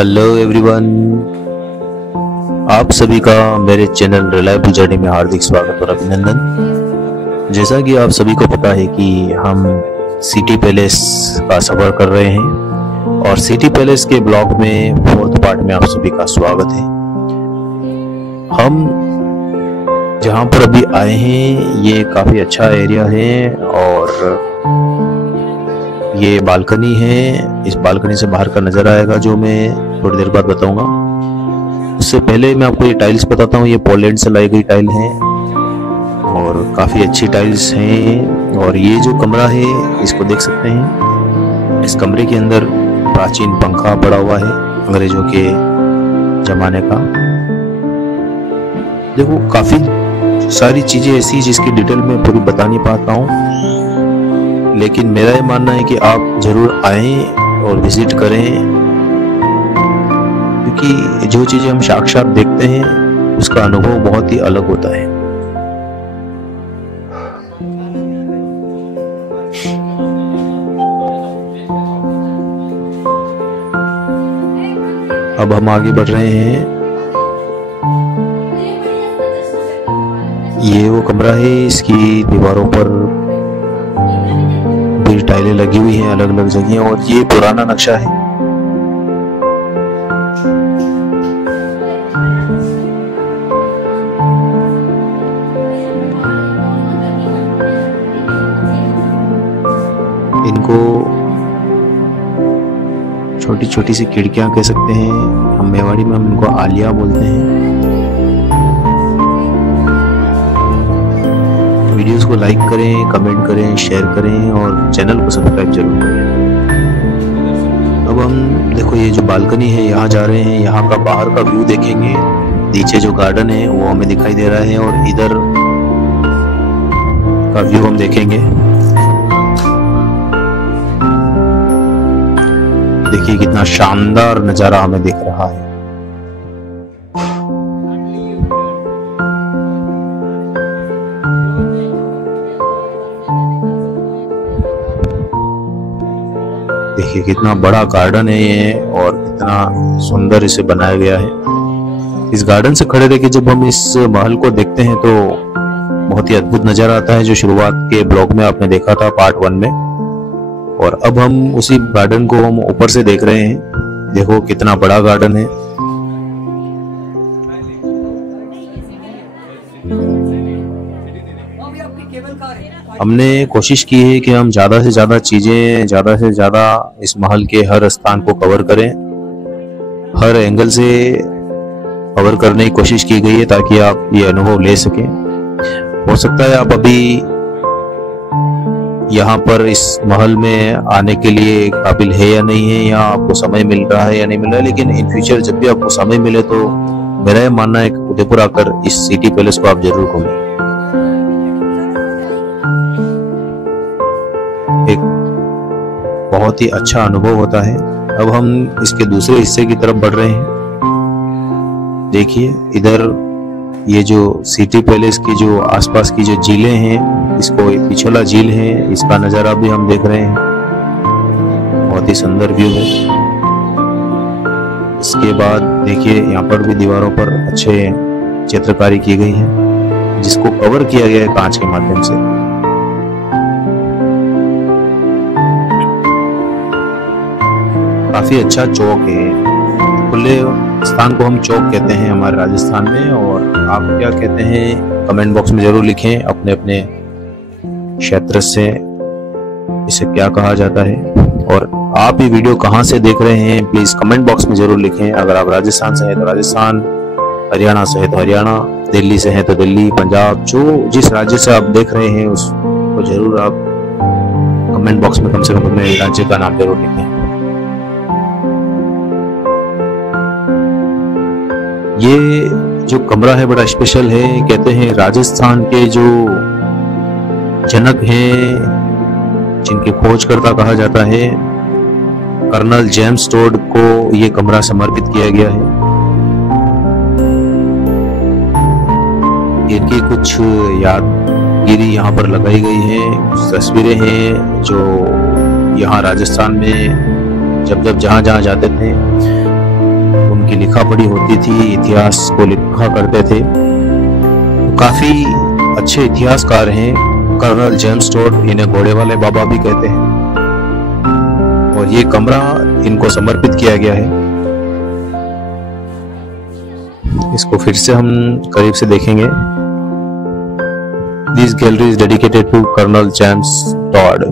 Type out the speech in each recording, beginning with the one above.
Hello everyone, आप सभी का मेरे चैनल रिलायबल जर्नी में हार्दिक स्वागत और अभिनंदन। जैसा कि आप सभी को पता है कि हम सिटी पैलेस का सफर कर रहे हैं और सिटी पैलेस के ब्लॉग में 4th पार्ट में आप सभी का स्वागत है। हम जहां पर अभी आए हैं ये काफ़ी अच्छा एरिया है और ये बालकनी है। इस बालकनी से बाहर का नज़ारा आएगा जो मैं थोड़ी देर बाद बताऊंगा। उससे पहले मैं आपको ये टाइल्स बताता हूँ। ये पोलैंड से लाई गई टाइल है और काफ़ी अच्छी टाइल्स हैं। और ये जो कमरा है इसको देख सकते हैं। इस कमरे के अंदर प्राचीन पंखा पड़ा हुआ है अंग्रेजों के ज़माने का। देखो काफ़ी सारी चीज़ें ऐसी जिसकी डिटेल में पूरी बता नहीं पाता हूँ, लेकिन मेरा ये मानना है कि आप जरूर आएं और विजिट करें, क्योंकि जो चीजें हम साक्षात देखते हैं उसका अनुभव बहुत ही अलग होता है। अब हम आगे बढ़ रहे हैं। ये वो कमरा है, इसकी दीवारों पर टाइलें लगी हुई हैं अलग अलग जगह और ये पुराना नक्शा है। इनको छोटी छोटी सी खिड़कियां कह सकते हैं, हम मेवाड़ी में हम इनको आलिया बोलते हैं। वीडियोस को लाइक करें, कमेंट करें, शेयर करें और चैनल को सब्सक्राइब जरूर करें। अब हम देखो ये जो बालकनी है यहाँ जा रहे हैं। यहाँ का बाहर का व्यू देखेंगे। नीचे जो गार्डन है वो हमें दिखाई दे रहा है और इधर का व्यू हम देखेंगे। देखिए कितना शानदार नजारा हमें दिख रहा है। देखिए कितना बड़ा गार्डन है ये और कितना सुंदर इसे बनाया गया है। इस गार्डन से खड़े रह के जब हम इस महल को देखते हैं तो बहुत ही अद्भुत नजारा आता है, जो शुरुआत के ब्लॉग में आपने देखा था पार्ट 1 में। और अब हम उसी गार्डन को हम ऊपर से देख रहे हैं। देखो कितना बड़ा गार्डन है। हमने कोशिश की है कि हम ज़्यादा से ज़्यादा चीज़ें, ज़्यादा से ज़्यादा इस महल के हर स्थान को कवर करें। हर एंगल से कवर करने की कोशिश की गई है ताकि आप ये अनुभव ले सकें। हो सकता है आप अभी यहाँ पर इस महल में आने के लिए काबिल है या नहीं है, या आपको समय मिल रहा है या नहीं मिल रहा है, लेकिन इन फ्यूचर जब भी आपको समय मिले तो मेरा यह मानना है कि उदयपुर आकर इस सिटी पैलेस को आप जरूर घूमें। एक बहुत ही अच्छा अनुभव होता है। अब हम इसके दूसरे हिस्से की तरफ बढ़ रहे हैं। देखिए इधर ये जो सिटी पैलेस की जो आसपास की जो झीलें हैं, इसको पिछोला झील है, इसका नज़ारा भी हम देख रहे हैं। बहुत ही सुंदर व्यू है। इसके बाद देखिए यहाँ पर भी दीवारों पर अच्छे चित्रकारी की गई है, जिसको कवर किया गया है कांच के माध्यम से। काफी अच्छा चौक है। खुले स्थान को हम चौक कहते हैं हमारे राजस्थान में। और आप क्या कहते हैं कमेंट बॉक्स में जरूर लिखें, अपने अपने क्षेत्र से इसे क्या कहा जाता है। और आप ये वीडियो कहाँ से देख रहे हैं प्लीज कमेंट बॉक्स में जरूर लिखें। अगर आप राजस्थान से हैं तो राजस्थान, हरियाणा से है तो हरियाणा, दिल्ली से हैं तो दिल्ली, पंजाब, जो जिस राज्य से आप देख रहे हैं उसको जरूर आप कमेंट बॉक्स में कम से कम अपने राज्य का नाम जरूर लिखें। ये जो कमरा है बड़ा स्पेशल है। कहते हैं राजस्थान के जो जनक हैं, जिनके खोजकर्ता कहा जाता है, कर्नल जेम्स टोड को ये कमरा समर्पित किया गया है। इनकी कुछ यादगिरी यहाँ पर लगाई गई है, कुछ तस्वीरें हैं जो यहाँ राजस्थान में जब जहाँ जहाँ जाते थे उनकी लिखा पढ़ी होती थी, इतिहास को लिखा करते थे। काफी अच्छे इतिहासकार हैं। कर्नल जेम्स टोड, इन्हें घोड़े वाले बाबा भी कहते हैं, और ये कमरा इनको समर्पित किया गया है। इसको फिर से हम करीब से देखेंगे। This gallery is dedicated to colonel James Tod.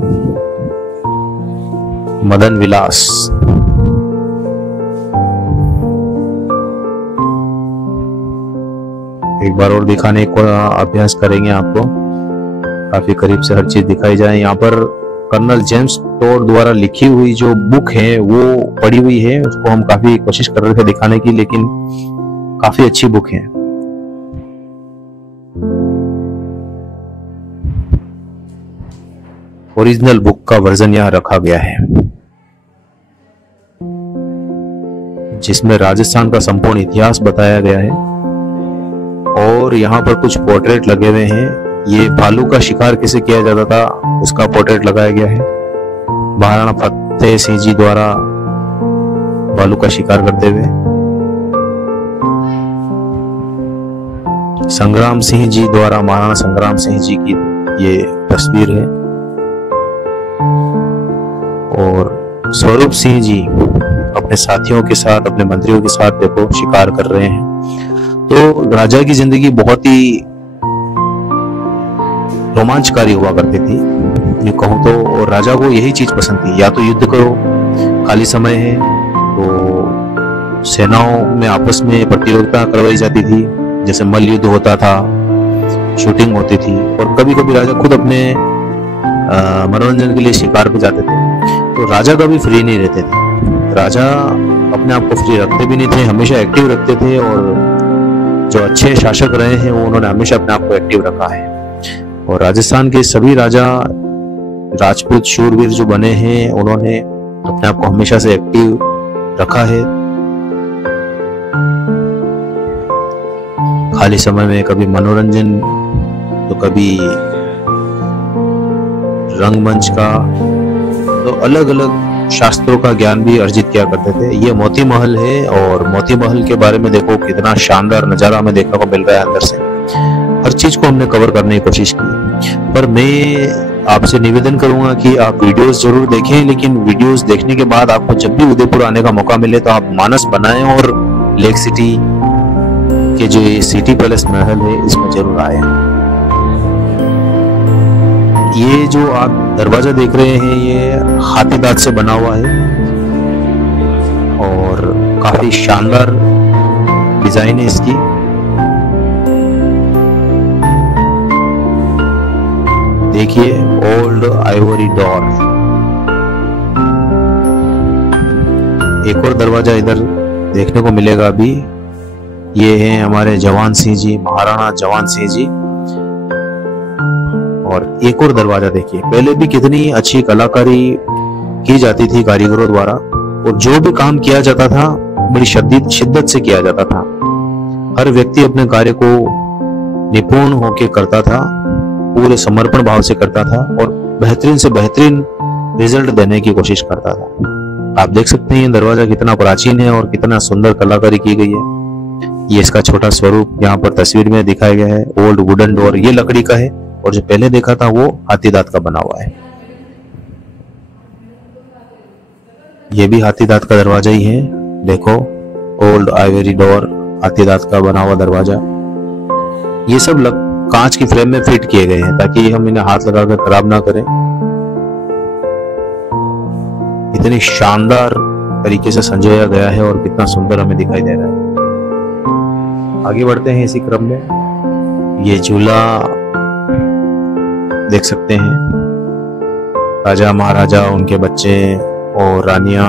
Madan Vilas. एक बार और दिखाने का अभ्यास करेंगे आपको, काफी करीब से हर चीज दिखाई जाए। यहाँ पर कर्नल जेम्स टोड द्वारा लिखी हुई जो बुक है वो पड़ी हुई है, उसको हम काफी कोशिश कर रहे थे दिखाने की, लेकिन काफी अच्छी बुक है। ओरिजिनल बुक का वर्जन यहाँ रखा गया है, जिसमें राजस्थान का संपूर्ण इतिहास बताया गया है। और यहाँ पर कुछ पोर्ट्रेट लगे हुए हैं। ये भालू का शिकार कैसे किया जाता था उसका पोर्ट्रेट लगाया गया है। महाराणा फतेह सिंह जी द्वारा भालू का शिकार करते हुए। संग्राम सिंह जी द्वारा, महाराणा संग्राम सिंह जी की ये तस्वीर है। और स्वरूप सिंह जी अपने साथियों के साथ, अपने मंत्रियों के साथ देखो शिकार कर रहे हैं। तो राजा की जिंदगी बहुत ही रोमांचकारी हुआ करती थी, ये कहूँ तो। और राजा को यही चीज पसंद थी, या तो युद्ध करो, खाली समय है तो सेनाओं में आपस में प्रतियोगिता करवाई जाती थी, जैसे मल्ल युद्ध होता था, शूटिंग होती थी। और कभी कभी राजा खुद अपने मनोरंजन के लिए शिकार पे जाते थे। तो राजा कभी फ्री नहीं रहते थे। राजा अपने आप को फ्री रखते भी नहीं थे, हमेशा एक्टिव रखते थे। और जो अच्छे शासक रहे हैं वो उन्होंने हमेशा अपने आप को एक्टिव रखा है। और राजस्थान के सभी राजा, राजपूत शूरवीर जो बने हैं, उन्होंने अपने आप को हमेशा से एक्टिव रखा है। खाली समय में कभी मनोरंजन, तो कभी रंगमंच का, तो अलग अलग शास्त्रों का ज्ञान भी अर्जित किया करते थे। ये मोती महल है, और मोती महल के बारे में देखो कितना शानदार नजारा हमें देखने को मिल रहा है अंदर से। हर चीज को हमने कवर करने की कोशिश की, पर मैं आपसे निवेदन करूंगा कि आप वीडियोस जरूर देखें, लेकिन वीडियोस देखने के बाद आपको जब भी उदयपुर आने का मौका मिले तो आप मानस बनाएं और लेक सिटी के जो ये सिटी पैलेस महल है इसमें जरूर आए। ये जो आप दरवाजा देख रहे हैं ये हाथी दांत से बना हुआ है, और काफी शानदार डिजाइन है इसकी। देखिए, ओल्ड आइवरी डोर। एक और दरवाजा इधर देखने को मिलेगा अभी। ये हैं हमारे जवान सिंह जी, महाराणा जवान सिंह जी। और एक और दरवाजा देखिए, पहले भी कितनी अच्छी कलाकारी की जाती थी कारीगरों द्वारा, और जो भी काम किया जाता था बड़ी शिद्दत से किया जाता था। हर व्यक्ति अपने कार्य को निपुण होकर करता था, पूरे समर्पण भाव से करता था, और बेहतरीन से बेहतरीन रिजल्ट देने की कोशिश करता था। आप देख सकते हैं ये दरवाजा कितना प्राचीन है और कितना सुंदर कलाकारी की गई है। ये इसका छोटा स्वरूप यहाँ पर तस्वीर में दिखाया गया है। ओल्ड वुडन डोर, ये लकड़ी का है, और जो पहले देखा था वो हाथी दांत का बना हुआ है। ये भी हाथी दांत का दरवाजा ही है। देखो, ओल्ड आइवरी डोर, हाथी दांत का बना हुआ दरवाजा। ये सब कांच की फ्रेम में फिट किए गए हैं ताकि हम इन्हें हाथ लगाकर खराब ना करें। इतनी शानदार तरीके से संजोया गया है और कितना सुंदर हमें दिखाई दे रहा है। आगे बढ़ते हैं इसी क्रम में। ये झूला देख सकते हैं, राजा महाराजा, उनके बच्चे और रानियां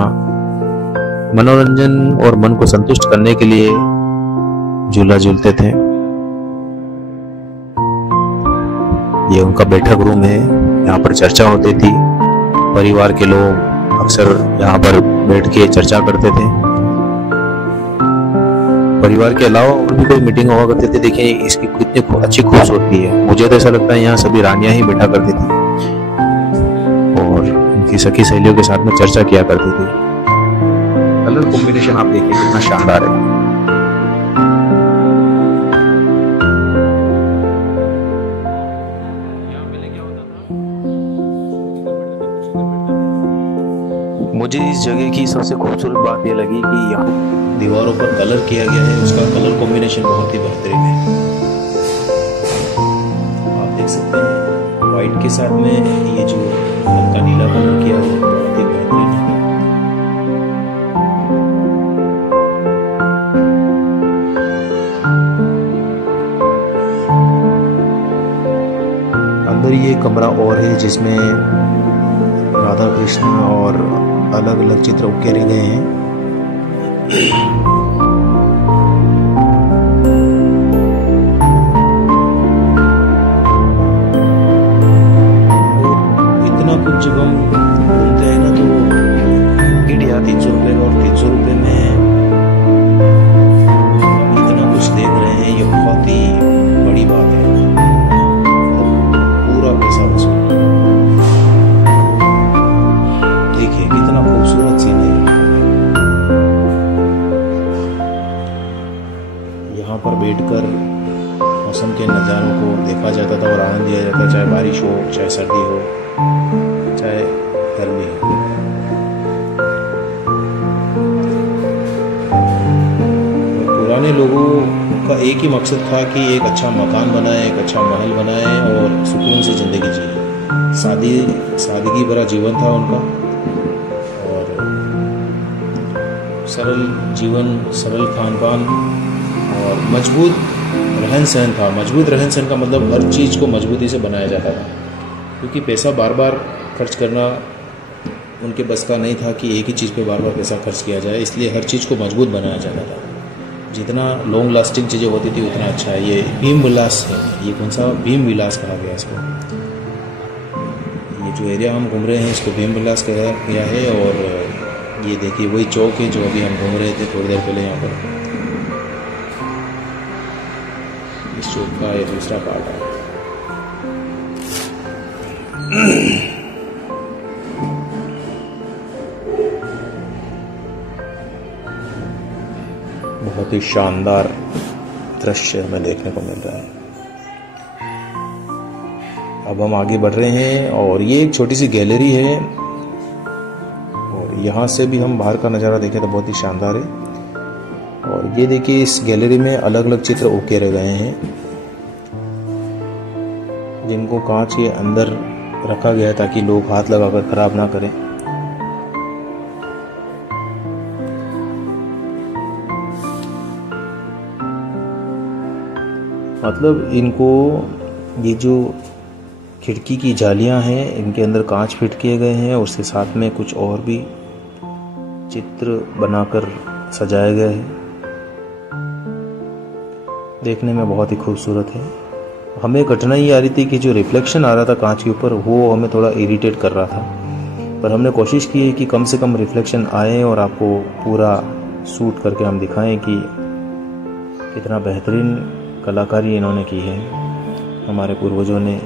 मनोरंजन और मन को संतुष्ट करने के लिए झूला झूलते थे। ये उनका बैठक रूम है, यहाँ पर चर्चा होती थी। परिवार के लोग अक्सर यहाँ पर बैठ के चर्चा करते थे। परिवार के अलावा और भी कोई मीटिंग हुआ करते थे। देखिए इसकी कितनी अच्छी खूबसूरती है। मुझे तो ऐसा लगता है यहाँ सभी रानियां ही बैठा करती थी और उनकी सखी सहेलियों के साथ में चर्चा किया करती थी। कलर कॉम्बिनेशन आप देखिए कितना शानदार है। मुझे इस जगह की सबसे खूबसूरत बात ये लगी कि यहाँ दीवारों पर कलर किया गया है, उसका कलर कॉम्बिनेशन बहुत ही बेहतरीन है। आप देख सकते हैं वाइट के साथ में ये जो हल्का नीला कलर किया है बहुत ही बेहतरीन है। अंदर ये कमरा और है जिसमें राधा कृष्ण और अलग अलग चित्र उकेरे गए हैं। इतना कुछ जब हम घूमते हैं ना तो टिकट या 300 रुपये और 300 रुपये में इतना कुछ देख रहे हैं, ये बहुत ही बड़ी बात है। पूरा पैसा वसूल। देखिए कितना खूबसूरत सीन है। यहाँ पर बैठकर मौसम के नज़ारों को देखा जाता था और आनंद लिया जाता, चाहे बारिश हो, चाहे सर्दी हो, चाहे गर्मी हो। पुराने लोगों का एक ही मकसद था कि एक अच्छा मकान बनाए, एक अच्छा महल बनाए और सुकून से ज़िंदगी जिए। सादगी भरा जीवन था उनका और सरल जीवन, सरल खान पान और मजबूत रहन सहन था। मजबूत रहन सहन का मतलब हर चीज़ को मजबूती से बनाया जाता था, क्योंकि पैसा बार बार खर्च करना उनके बस का नहीं था कि एक ही चीज़ पे बार बार पैसा खर्च किया जाए, इसलिए हर चीज़ को मजबूत बनाया जाता था। जितना लॉन्ग लास्टिंग चीज़ें होती थी उतना अच्छा है। ये भीम विलास है, ये कौन सा भीम विलास कहा गया इसको। ये जो एरिया हम घूम रहे हैं इसको भीम विलास कहा गया है। और ये देखिए वही चौक है जो अभी हम घूम रहे थे थोड़ी देर पहले यहाँ पर। इस चौक का ये दूसरा पार्ट है। बहुत ही शानदार दृश्य हमें देखने को मिल रहा है। अब हम आगे बढ़ रहे हैं और ये एक छोटी सी गैलरी है और यहाँ से भी हम बाहर का नज़ारा देखें तो बहुत ही शानदार है। और ये देखिए इस गैलरी में अलग अलग चित्र उकेरे गए हैं जिनको कांच के अंदर रखा गया ताकि लोग हाथ लगाकर खराब ना करें। मतलब इनको ये जो खिड़की की जालियां हैं इनके अंदर कांच फिट किए गए हैं और उसके साथ में कुछ और भी चित्र बनाकर सजाए गए हैं। देखने में बहुत ही खूबसूरत है। हमें कठिनाई ये आ रही थी कि जो रिफ्लेक्शन आ रहा था कांच के ऊपर वो हमें थोड़ा इरिटेट कर रहा था, पर हमने कोशिश की है कि कम से कम रिफ्लेक्शन आए और आपको पूरा शूट करके हम दिखाएं कि कितना बेहतरीन कलाकारी इन्होंने की है हमारे पूर्वजों ने।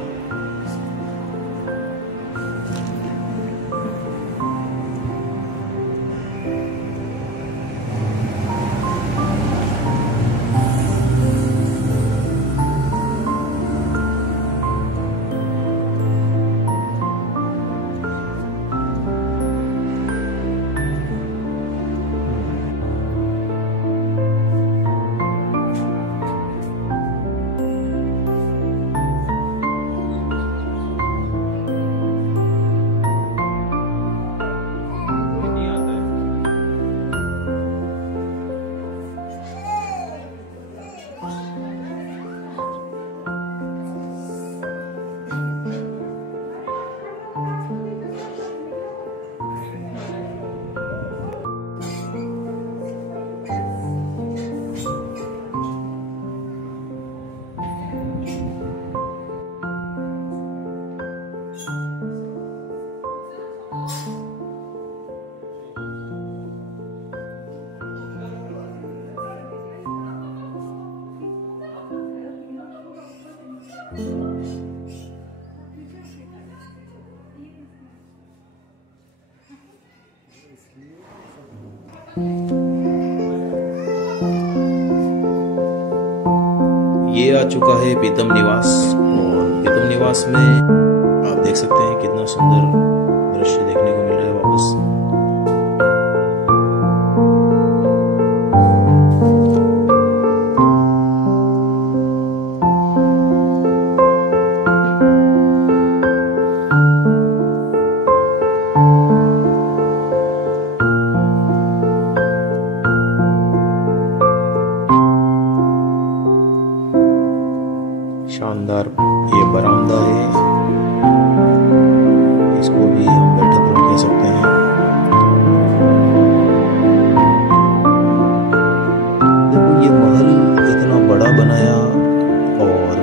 ये आ चुका है प्रीतम निवास, और प्रीतम निवास में आप देख सकते हैं कितना सुंदर दृश्य देखने को मिल रहा है वापस। शानदार ये बरामदा है, इसको भी हम बैठक रूम कह सकते हैं। देखो ये महल इतना बड़ा बनाया और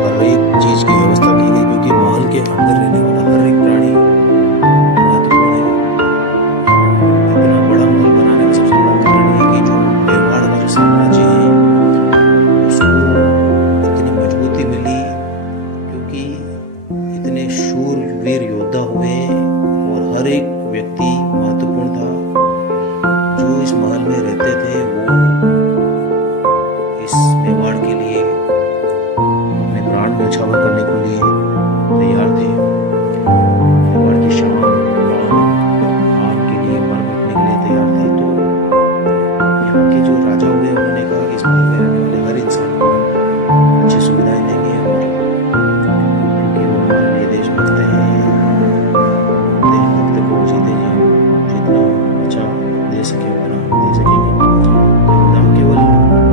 हर एक चीज की व्यवस्था की गई, क्योंकि महल के अंदर रहने वाला हर एक प्राणी महत्वपूर्ण है। इतना बड़ा महल बनाने का सबसे बड़ा कारण है कि जो मेवाड़ का जो साम्राज्य है मिली, क्योंकि इतने शूरवीर योद्धा हुए और हर एक व्यक्ति महत्वपूर्ण था। जो इस महल में रहते थे वो इस मेवाड़ के लिए अपने प्राण न्यौछावर करने के लिए तैयार थे। मेवाड़ की शान आम के लिए मर मिटने के लिए तैयार थे। तो यहाँ के जो राजा हुए उन्होंने कहा कि इस महल में रहने वाले हर इंसान को अच्छी सुविधाएं देंगे, और क्योंकि वो हमारे लिए देशभक्त हैं, देशभक्त को जीते हैं, जितना अच्छा दे सके उतना दे सकेंगे। तो न केवल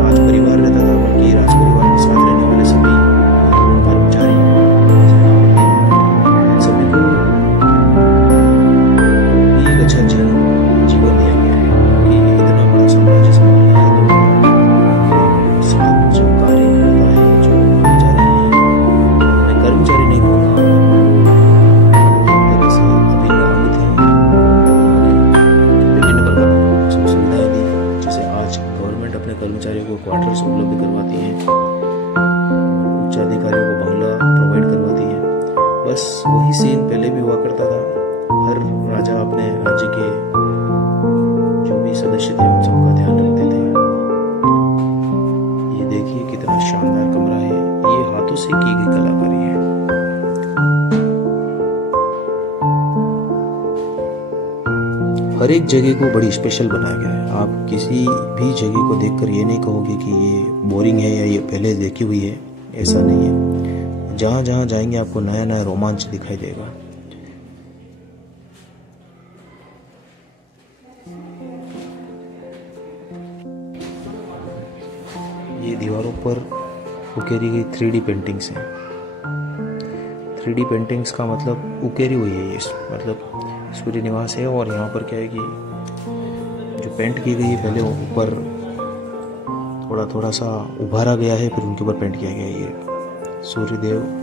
राज परिवार रहता था, बल्कि राज परिवार के साथ रहने वाले सभी महत्वपूर्ण कर्मचारी, सेनापति, सभी को भी एक अच्छा जीवन दिया गया है। कि इतना बड़ा साम्राज्य संभालना है तो साथ जो कार्य करता है, जो कर्मचारी हैं, मैं कर्मचारी नहीं कहूँगा, एक तरह से अभिन्न अंग थे। विभिन्न प्रकार की सुविधाएं दी, जैसे आज गवर्नमेंट अपने कर्मचारियों को क्वार्टर्स उपलब्ध करवाती है, उच्च अधिकारियों को बंगला प्रोवाइड करवाती है। बस वही सीन पहले भी हुआ करता था। हर राजा अपने राज्य के जो भी सदस्य थे उन सबका ध्यान रखते थे। ये देखिए कितना शानदार कमरा है, ये हाथों से की गई कलाकारी है। हर एक जगह को बड़ी स्पेशल बनाया गया है। आप किसी भी जगह को देखकर ये नहीं कहोगे कि ये बोरिंग है या ये पहले देखी हुई है, ऐसा नहीं है। जहाँ जहाँ जाएंगे आपको नया नया रोमांच दिखाई देगा। ये दीवारों पर उकेरी गई 3D पेंटिंग्स हैं। 3D पेंटिंग्स का मतलब उकेरी हुई है, ये मतलब सूर्य निवास है। और यहाँ पर क्या है कि जो पेंट की गई है पहले ऊपर थोड़ा थोड़ा सा उभारा गया है, फिर उनके ऊपर पेंट किया गया है। ये सूर्यदेव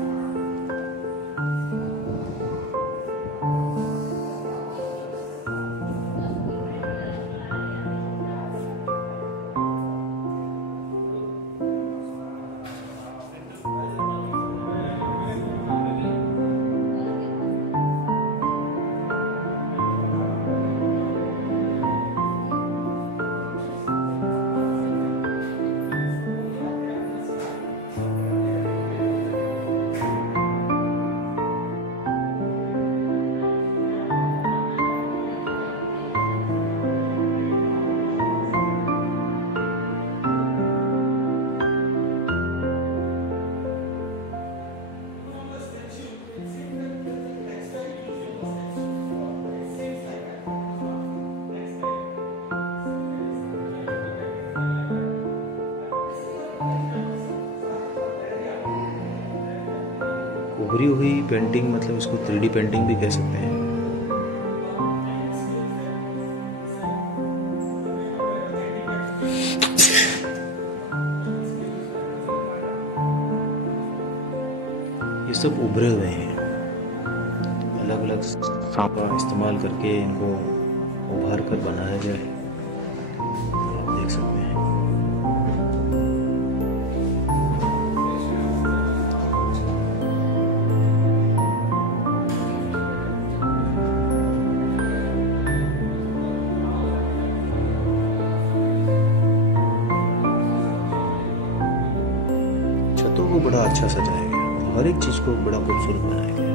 उभरी हुई पेंटिंग, मतलब इसको 3D पेंटिंग भी कह सकते हैं। ये सब उभरे हुए हैं, अलग अलग सांप का इस्तेमाल करके इनको उभार कर बनाया गया है। आप देख सकते हैं। को बड़ा अच्छा सजाया गया, हर एक चीज को बड़ा खूबसूरत बनाया गया।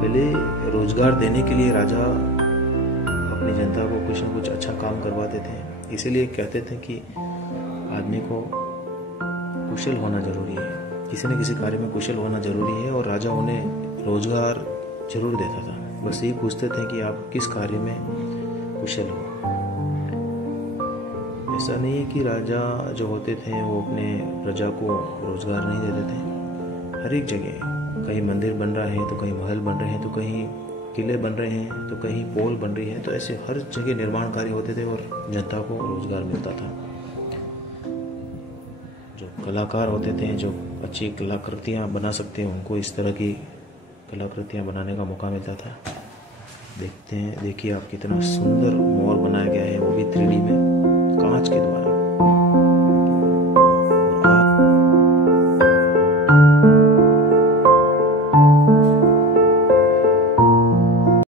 पहले रोजगार देने के लिए राजा अपनी जनता को कुछ न कुछ अच्छा काम करवाते थे, इसीलिए कहते थे कि आदमी को कुशल होना जरूरी है, किसी न किसी कार्य में कुशल होना जरूरी है, और राजा उन्हें रोजगार जरूर देता था। बस यही पूछते थे कि आप किस कार्य में कुशल हो। ऐसा नहीं है कि राजा जो होते थे वो अपने प्रजा को रोजगार नहीं देते थे। हर एक जगह कहीं मंदिर बन रहा है तो कहीं महल बन रहे हैं, तो कहीं किले बन रहे हैं, तो कहीं पोल बन रही है, तो ऐसे हर जगह निर्माण कार्य होते थे और जनता को रोजगार मिलता था। जो कलाकार होते थे, जो अच्छी कलाकृतियाँ बना सकते हैं, उनको इस तरह की कलाकृतियाँ बनाने का मौका मिलता था। देखते हैं, देखिए आप, कितना सुंदर मोर बनाया गया है, वो भी 3D में।